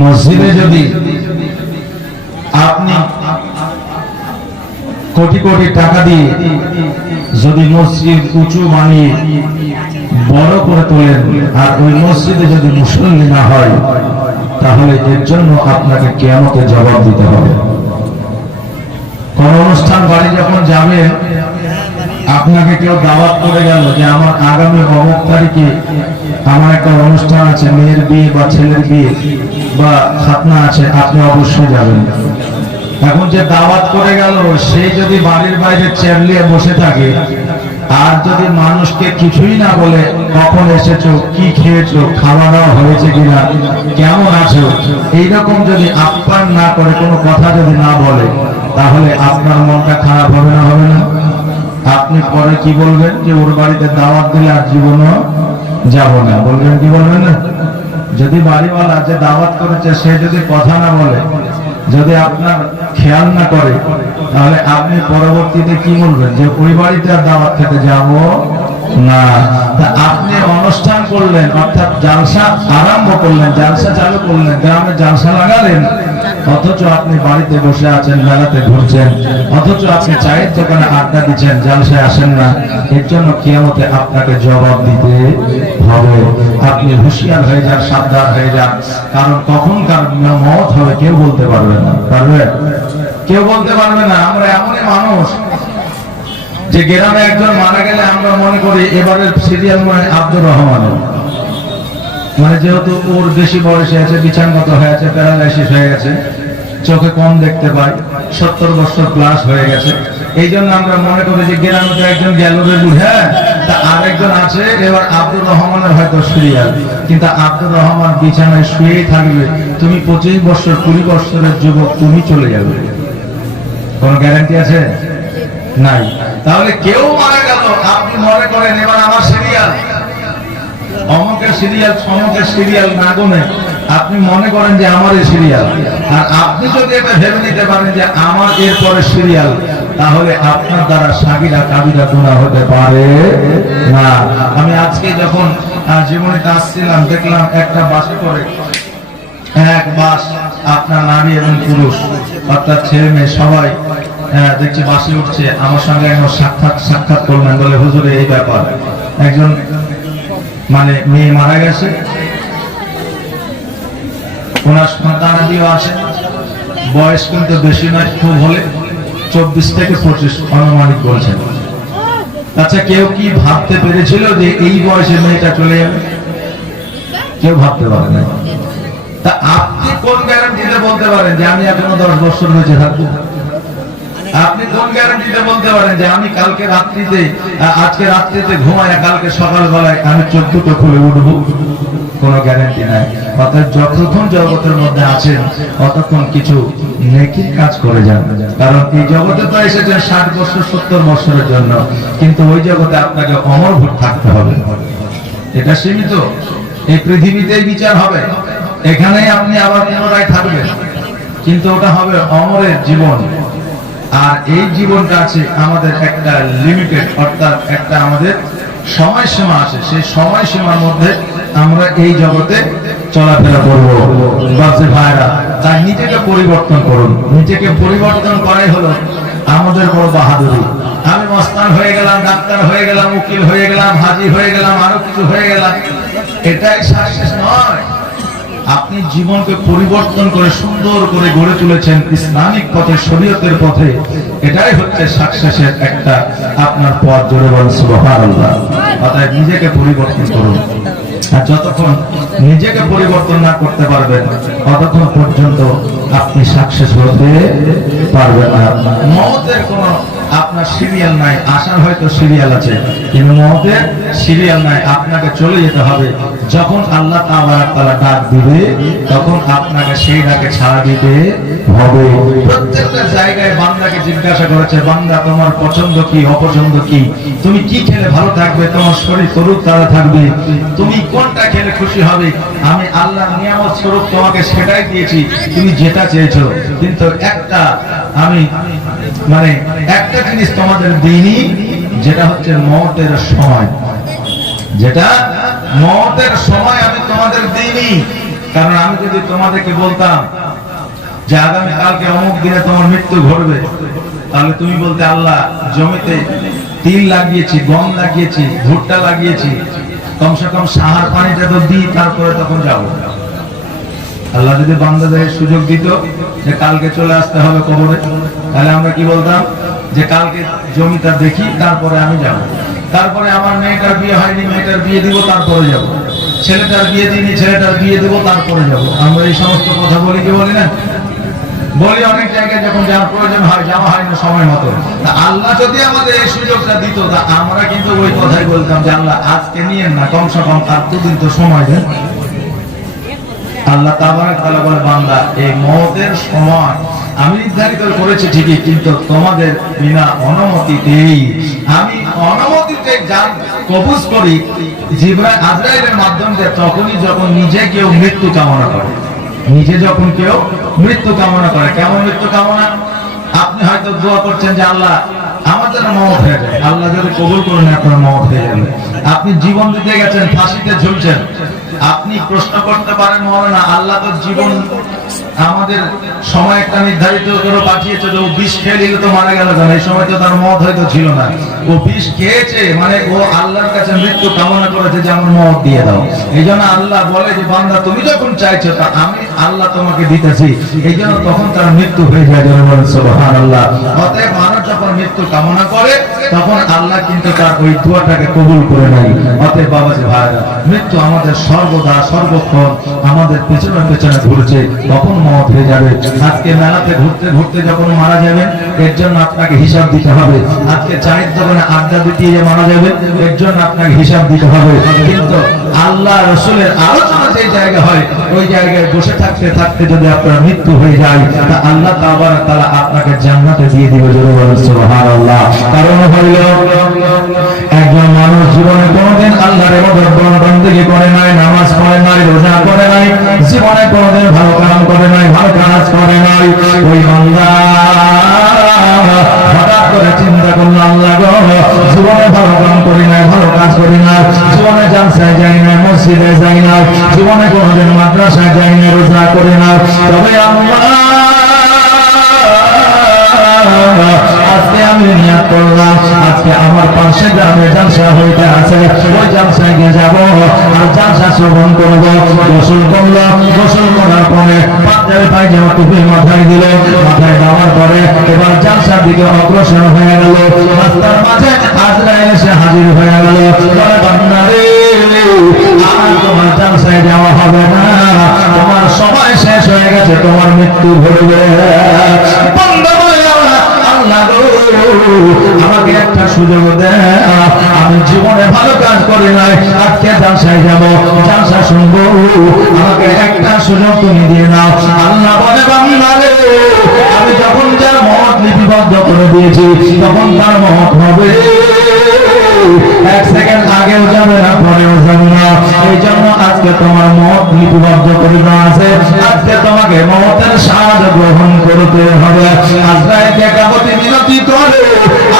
মসজিদে যদি আপনি কোটি কোটি টাকা দিয়ে যদি মসজিদ উঁচু বানিয়ে বড় করে তোলেন আর ওই মসজিদে যদি মুসল্লি না হয়, তাহলে এর জন্য আপনাকে কিয়ামতে জবাব দিতে হবে। কোন অনুষ্ঠান বাড়ি যখন যাবেন, আপনাকে কেউ দাওয়াত করে গেল যে আমার আগামী অমুক তারিখে আমার একটা অনুষ্ঠান আছে, মেয়ের বিয়ে বা ছেলের বিয়ে বা খাতনা আছে, আপনি অবশ্যই যাবেন। এখন যে দাওয়াত করে গেল সে যদি বাড়ির বাইরে চেয়ার নিয়ে বসে থাকে আর যদি মানুষকে কিছুই না বলে কখন এসেছো, কি খেয়েছো, খাওয়া দাওয়া হয়েছে কিনা, কেমন আছো, এইরকম যদি আপ্যায়ন না করে, কোনো কথা যদি না বলে, তাহলে আপনার মনটা খারাপ হবে না? হবে না? আপনি পরে কি বলবেন যে ওর বাড়িতে দাওয়াত দিলে আর জীবনও যাব না, বলবেন কি বলবেন না? যদি বাড়িওয়ালা যে দাওয়াত করেছে সে যদি কথা না বলে, যদি আপনার খেয়াল না করে, তাহলে আপনি পরবর্তীতে কি বলবেন যে ওই বাড়িতে আর দাওয়াত খেতে যাব না। তা আপনি অনুষ্ঠান করলেন, অর্থাৎ জালসা আরম্ভ করলেন, জালসা চালু করলেন, গ্রামে জালসা লাগালেন, অথচ আপনি বাড়িতে বসে আছেন, মেলাতে ঘুরছেন, অথচ আপনি চায়ের দোকানে আড্ডা দিচ্ছেন, জালসায় আসেন না। এর জন্য কিয়ামতে আপনাকে জবাব দিতে হবে। আপনি হুঁশিয়ার হয়ে যান, সাবধান হয়ে যান, কারণ কখনকার মত হবে কেউ বলতে পারবে না। পারবে? কেউ বলতে পারবে না। আমরা এমনই মানুষ যে গ্রামে একজন মারা গেলে আমরা মনে করি এবারের সিরিয়াল মানে আব্দুর রহমান, মানে যেহেতু ওর বেশি বয়সে আছে, বিছানাগত হয়ে আছে, প্যারালাইসিস হয়ে গেছে, চোখে কম দেখতে পায়, 70 বছর প্লাস হয়ে গেছে, এই জন্য আমরা মনে করি যে গ্রামে তো একজন গেল রে বুঝে, তা আরেকজন আছে, এবার আব্দুর রহমানের হয়তো সিরিয়াল। কিন্তু আব্দুর রহমান বিছানায় শুয়েই থাকবে, তুমি 25 বছর 20 বছরের যুবক, তুমি চলে যাবে, কোন গ্যারান্টি আছে? নাই। তাহলে কেউ মারা গেল, আপনি মনে করেন এবার আমার সিরিয়াল, অমুকের সিরিয়াল, সমুকের সিরিয়াল না গুনে আপনি মনে করেন যে আমার এই সিরিয়াল, আর আপনি যদি এটা ভেবে নিতে পারেন যে আমার এরপরে সিরিয়াল, তাহলে আপনার দ্বারা সাগীরা কাবিরা গুনাহ হতে পারে না। আমি আজকে যখন জীবনীতে আসছিলাম, দেখলাম একটা বাসে করে এক বাস আপনার নারী এবং পুরুষ, অর্থাৎ ছেলে মেয়ে সবাই দেখছি বাসে উঠছে। আমার সঙ্গে একজন সাক্ষাৎ করলেন, বলে হুজুর এই ব্যাপার, একজন মানে মেয়ে মারা গেছে, ওনার সন্তানাদিও আছে, বয়স কিন্তু বেশি নয়, খুব হলে 24 থেকে 25 অনুমানিক বলছেন। আচ্ছা, কেউ কি ভাবতে পেরেছিল যে এই বয়সে মেয়েটা চলে যাবে? কেউ ভাবতে পারে না। তা আপনি কোন গ্যারান্টিতে বলতে পারেন যে আমি এখনো 10 বছর বেঁচে থাকবো? আপনি কোন গ্যারান্টিতে বলতে পারেন যে আমি কালকে রাত্রিতে, আজকে রাত্রিতে ঘুমায় কালকে সকালবেলায় আমি 14টা খুলে উঠবো? কোনো গ্যারান্টি নাই। অর্থাৎ যতক্ষণ জগতের মধ্যে আছেন ততক্ষণ কিছু নেকির কাজ করে যান, কারণ এই জগতে তো এসেছেন 60 বছর 70 বছরের জন্য, কিন্তু ওই জগতে আপনাকে অমরভূত থাকতে হবে। এটা সীমিত, এই পৃথিবীতেই বিচার হবে, এখানেই আপনি আবার পুনরায় থাকবেন, কিন্তু ওটা হবে অমরের জীবন। আর এই জীবনটা আছে আমাদের একটা লিমিটেড, অর্থাৎ একটা আমাদের সময়সীমা আছে, সেই সময়সীমার মধ্যে আমরা এই জগতে চলাফেরা করবো। বাজে ভাইরা, তাই নিজেকে পরিবর্তন করুন। নিজেকে পরিবর্তন করাই হলো আমাদের বড় বাহাদুরি। আমি মস্তান হয়ে গেলাম, ডাক্তার হয়ে গেলাম, উকিল হয়ে গেলাম, হাজি হয়ে গেলাম, আরো কিছু হয়ে গেলাম, এটাই সাকসেস নয়। আপনি জীবনকে পরিবর্তন করে সুন্দর করে গড়ে তুলেছেন ইসলামিক পথে, শরীয়তের পথে, এটাই হচ্ছে সাকসেসের একটা আপনার পথ। জোরে বলেন সুবহানাল্লাহ। অতএব নিজেকে পরিবর্তন করুন, আর যতক্ষণ নিজেকে পরিবর্তন না করতে পারবেন ততক্ষণ পর্যন্ত আপনি সাকসেস হতে পারবেন না। মওতের কোনো আপনার সিরিয়াল নাই, আসার হয়তো সিরিয়াল আছে, কিন্তু মওতের সিরিয়াল নাই। আপনাকে চলে যেতে হবে। যখন আল্লাহ তাআলা ডাক দিবে তখন আপনাকে সেই ডাকে সাড়া দিতে হবে। প্রত্যেকটা জায়গায় বান্দাকে জিজ্ঞাসা করেছে, বান্দা তোমার পছন্দ কি, অপছন্দ কি, তুমি কি খেলে ভালো থাকবে, তোমার শরীর তরুণ তাজা থাকবে, তুমি কোনটা খেলে খুশি হবে। আমি আল্লাহর নিয়ামত স্বরূপ তোমাকে সেটাই দিয়েছি, তুমি যেটা চেয়েছো। কিন্তু একটা আমি মানে একটা জিনিস তোমাদের দিইনি, যেটা হচ্ছে মওতের সময়। যেটা মওতের সময় আমি তোমাদের দিইনি। কারণ আমি যদি তোমাদেরকে বলতাম যে আগামী কালকে অমুক দিনে তোমার মৃত্যু ঘটবে, তাহলে তুমি বলতে আল্লাহ জমিতে তিল লাগিয়েছি, গম লাগিয়েছি, ভুট্টা লাগিয়েছি, কমসে কম সাহার পানিটা তো দিই, তারপরে তখন যাবো। আল্লাহ যদি বান্দাদের সুযোগ দিত যে কালকে চলে আসতে হবে কবরে, তাহলে আমরা কি বলতাম যে কালকে জমিটা দেখি, তারপরে আমি যাব। তারপরে আমার মেয়েটার বিয়ে হয়নি, মেয়েটার বিয়ে দিব, তারপরে যাব। ছেলেটার বিয়ে দিইনি, ছেলেটার বিয়ে দিব, তারপরে যাব। আমরা এই সমস্ত কথা বলি কি বলি না? বলি অনেক জায়গায়, যখন যাওয়ার প্রয়োজন হয় যাওয়া হয় না সময় মতো। আল্লাহ যদি আমাদের এই সুযোগটা দিত, তা আমরা কিন্তু ওই কথাই বলতাম যে আল্লাহ আজকে নিয়েন না, কমসে কম আর দুদিন তো সময় দেন। আল্লাহ তাবারক তাআলা বলে, বান্দা এই মওতের সময় আমি নির্ধারিত করেছি ঠিকই, কিন্তু তোমাদের বিনা অনুমতিতেই, আমি অনুমতিতে জান কবুজ করি জিবরাইল আজরাইলের মাধ্যমে, তখনই যখন নিজে কেউ মৃত্যু কামনা করে। নিজে যখন কেউ মৃত্যু কামনা করে, কেমন মৃত্যু কামনা? আপনি হয়তো দোয়া করছেন যে আল্লাহ আমার যেন মওত হয়ে যায়, আল্লাহ যদি কবুল করেন আপনার মওত হয়ে যাবে। আপনি জীবন দিতে গেছেন, ফাঁসিতে ঝুলছেন, আপনি প্রশ্ন করতে পারেন মওলানা আল্লাহ তো জীবন আমাদের সময় একটা নির্ধারিত করে পাঠিয়েছে, ও বিষ খেয়ে নিলে তো মারা গেল কেন? এই সময় তো তার মওত হয়তো ছিল না, ও বিষ খেয়েছে, মানে ও আল্লাহর কাছে মৃত্যু কামনা করেছে যে আমার মওত দিয়ে দাও। এই জন্য আল্লাহ বলে যে বান্দা তুমি যখন চাইছো তা আমি আল্লাহ তোমাকে দিতেছি, এই জন্য তখন তার মৃত্যু হয়ে যায়। সুবহানাল্লাহ। অতএব মানুষ যখন মৃত্যু কামনা করে তখন আল্লাহ কিন্তু তার ওই দোয়াটাকে কবুল করে নেয়। অতএব বাবাজি ভাইরা, মৃত্যু আমাদের সর্বদা সর্বক্ষণ আমাদের পেছনে পেছনে ঘুরছে, তখন মওত হয়ে যাবে। আজকে মেলাতে ঘুরতে ঘুরতে যখন মারা যাবেন, এর জন্য আপনাকে হিসাব দিতে হবে। আজকে চায়ের দোকানে আড্ডা দিতে যে মারা যাবে, এর জন্য আপনাকে হিসাব দিতে হবে। কিন্তু আল্লাহ রাসূলের আলোচনা যে জায়গা হয়, ওই জায়গায় বসে থাকতে থাকতে যদি আপনার মৃত্যু হয়ে যায়, তা আল্লাহ তাবারক তাআলা আপনাকে জান্নাতে দিয়ে দিবে। জোরে বলুন সুবহানাল্লাহ। কারণ হইল একজন মানুষ জীবনে কোনোদিন আল্লাহর ইবাদত বন্দেগী করে নাই, নামাজ পড়ে নাই, রোজা করে নাই, জীবনে কোনোদিন ভালো কাম করে নাই, ভালো কাজ করে নাই, ওই বান্দা হঠাৎ করে চিন্তা করলো আল্লাহ গো, জীবনে ভালো কাম করি নাই, ভালো কাজ করি না, জীবনে জালসায় যাই না, মসজিদে যাই না, জীবনে কোনোদিন মাদ্রাসায় যাই না, রোজা করি না, তবে আজকে আমি নিয়ত করলাম আজকে আমার পাশে গ্রামে জালসা হইতে আছে, ওই জালসায় গিয়ে যাবো আর জালসা শ্রবণ করবো। গোসল করলো, গোসল করার পরে পাঞ্জাবি পায়জামা টুপি মাথায় দিল, মাথায় দেওয়ার পরে এবার জালসার দিকে অগ্রসর হয়ে গেল। রাস্তার মাঝে আজরাইল এসে হাজির হয়ে গেল। বান্দা রে, আর তোমার জালসায় যাওয়া হবে না, তোমার সময় শেষ হয়ে গেছে, তোমার মৃত্যু ঘটবে। আমাকে একটা সুযোগ দেয়, আমি জীবনে ভালো কাজ করি নাই, আজকে জালসায় যাবো, জালসা শুনবো, আমাকে একটা সুযোগ তুমি দিয়ে নাও। আল্লাহ বলে বান্দা রে, আমি যখন যার মওত লিপিবদ্ধ করে দিয়েছি, তখন তার মওত হবে, এক সেকেন্ড আগেও যাবে না, পরেও যাবে না। এই জন্য আজকে তোমার মওত লিপিবদ্ধ করে দেওয়া আছে, আজকে তোমাকে মওতের স্বাদ গ্রহণ করতে হবে। আজরাইলকে কামতি মিনতি করে,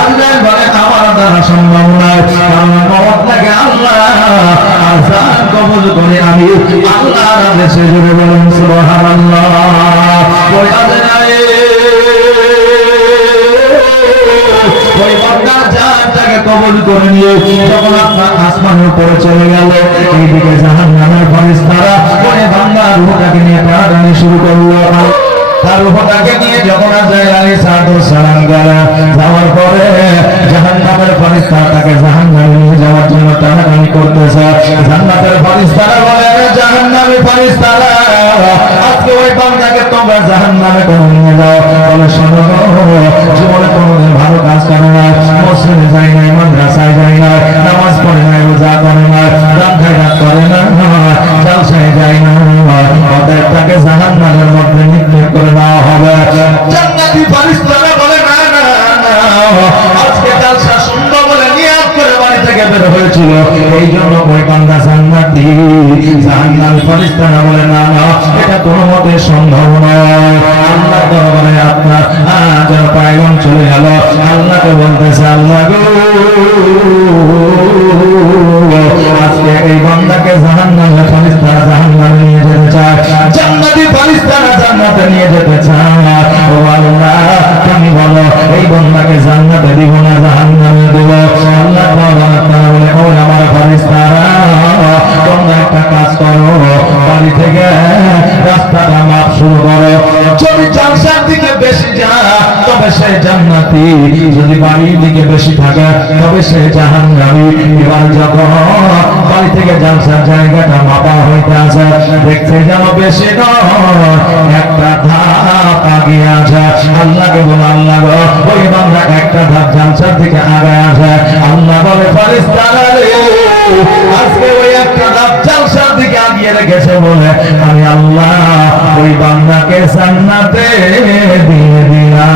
আজরাইল বলে আমার দ্বারা সম্ভব নয়, কারণ মওত লাগে আল্লাহ, আজান কবুল করে আমি আল্লাহর আদেশে। জোরে বলুন সুবহানাল্লাহ। ওই আজরাইল ওই বান্দার জানটাকে কবুল করে নিয়ে যখন আপনার আসমানের উপরে চলে গেল, এইদিকে জাহান্নামের ফেরেশতারা ওই বান্দার রূহটাকে নিয়ে টানাটানি শুরু করলো। তার রূহটাকে নিয়ে যখন আজরাইল আলাইহিস সালাম যাওয়ার পরে জাহান্নামের ফেরেশতারা তাকে জাহান্নামে নিয়ে যাওয়ার জন্য টানাটানি করতেছে। জান্নাতের ফেরেশতারা বলে, জাহান্নামের ফেরেশতারা আজকে ওই বান্দাকে তোমরা জাহান্নামে কেন নিয়ে যাও? বলে, শোনো, জীবনে কোনোদিন ভালো কাজ করে না, মসজিদে যায় না, মাদ্রাসায় যায় না, নামাজ পড়ে না, রোজা করে না, রাত খায়রাত করে না, জালসায় যায় না, অতএব তাকে জাহান্নামের মধ্যে নিক্ষেপ করে দেওয়া হবে। জান্নাতি ফেরেশতারা বলে, না না না, আজকে জালসা শুনবো বলে নিয়ত করে বাড়ি থেকে বের হয়েছিল, এই জন্য ওই বান্দা জান্নাতি। জাহান্নামী ফেরেশতারা বলে, না না, এটা কোনো মতে সম্ভব নয়। আল্লাহ দরবারে আপনার যেন পায়গাম চলে গেল। আল্লাহকে বলতেছে, আল্লাহ গো, আজকে এই বান্দাকে জাহান্নামে ফেরেশতারা জাহান্নামে নিয়ে যেতে চায়, জান্নাতি ফারিস্তারা জান্নাতে নিয়ে যেতে চায়। ও আল্লাহ, তুমি বলো এই বান্দাকে জান্নাতে দিব না জাহান্নামে দেব? আল্লাহ তাআলা বলে, ও আমার ফারিস্তারা, তোমরা একটা কাজ করো, বাড়ি থেকে রাস্তাটা মাপ শুরু করো। যদি জালসার দিকে বেশি যায় তবে সে জান্নাতি, যদি বাড়ির দিকে বেশি থাকে তবে সে জাহান্নামী। এবার যখন বাড়ি থেকে জালসার জায়গাটা মাপা হইতে আছে, দেখতে যেন বেশি নয়, একটা ধাপ আগে আছে। আল্লাহকে বলে, আল্লাহ গো, ওই বান্দা একটা ধাপ জালসার দিকে আগে আসে। আল্লাহ বলে, ফারিস্তারা রে, আজকে ওই একটা ধাপ জালসার দিকে আগিয়ে রেখেছে বলে আমি আল্লাহ ওই বান্দাকে জান্নাতে দিয়ে দিলাম।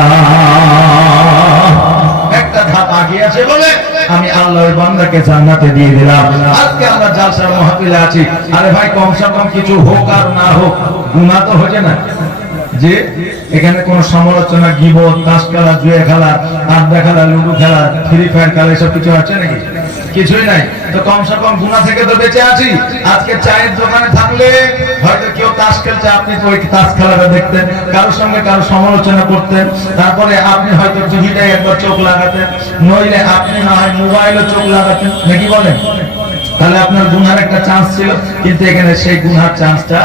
একটা ধাপ আগিয়ে আছে বলে আমি আল্লাহ ওই বান্দাকে জান্নাতে দিয়ে দিলাম। আজকে আমরা জালসার মাহফিলে আছি, আরে ভাই কমসে কম কিছু হোক আর না হোক, গুনাহ তো হচ্ছে না যে এখানে কোন সমালোচনা, গীবত, তাস খেলা, জুয়া খেলা, আড্ডা খেলা, লুডু খেলা, ফ্রি ফায়ার খেলা, এসব কিছু আছে নাকি? কিছুই নাই। তো কমসে কম গুনাহ থেকে তো বেঁচে আছি। আজকে চায়ের দোকানে থাকলে হয়তো কেউ তাস খেলছে, আপনি তো ওই তাস খেলাটা দেখতেন, কারোর সঙ্গে কারো সমালোচনা করতেন, তারপরে আপনি হয়তো টিভিটাই একবার চোখ লাগাতেন, নইলে আপনি না হয় মোবাইলে চোখ লাগাতেন, নাকি বলেন? তাহলে আপনার গুনার একটা চান্স ছিল, কিন্তু এখানে সেই গুনার চান্সটা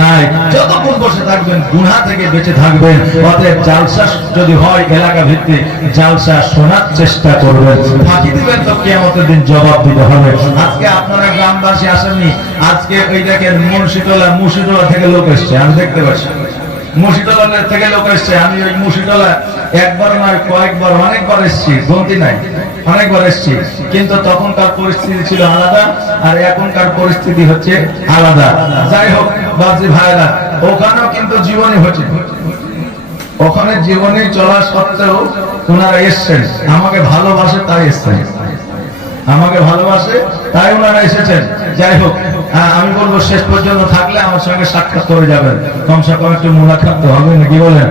নাই। যতক্ষণ বসে থাকবেন গুনাহ থেকে বেঁচে থাকবেন। অতএব জালসা যদি হয় এলাকা ভিত্তিক, জালসা শোনার চেষ্টা করবেন। ফাঁকি দিবেন তো কিয়ামতের দিন জবাব দিতে হবে। আজকে আপনারা গ্রামবাসী আসেননি, আজকে ওই দেখেন মুর্শিদোলা থেকে লোক এসছে, আমি দেখতে পাচ্ছি মুর্শিদোলা থেকে লোক এসছে। আমি ওই মুর্শিদোলা একবার নয় কয়েকবার, অনেকবার এসছি, গন্তি নাই, অনেকবার এসছি। কিন্তু তখনকার পরিস্থিতি ছিল আলাদা, আর এখনকার পরিস্থিতি হচ্ছে আলাদা। যাই হোক বাজি ভাইরা, ওখানেও কিন্তু জীবনী হচ্ছে, ওখানে জীবনী চলা সত্ত্বেও ওনারা এসছেন, আমাকে ভালোবাসে তাই এসছেন, আমাকে ভালোবাসে তাই ওনারা এসেছেন। যাই হোক, আমি বলবো শেষ পর্যন্ত থাকলে আমার সঙ্গে সাক্ষাৎ করে যাবেন, কমসে কম একটু মুলাকাত হবে, নাকি বলেন?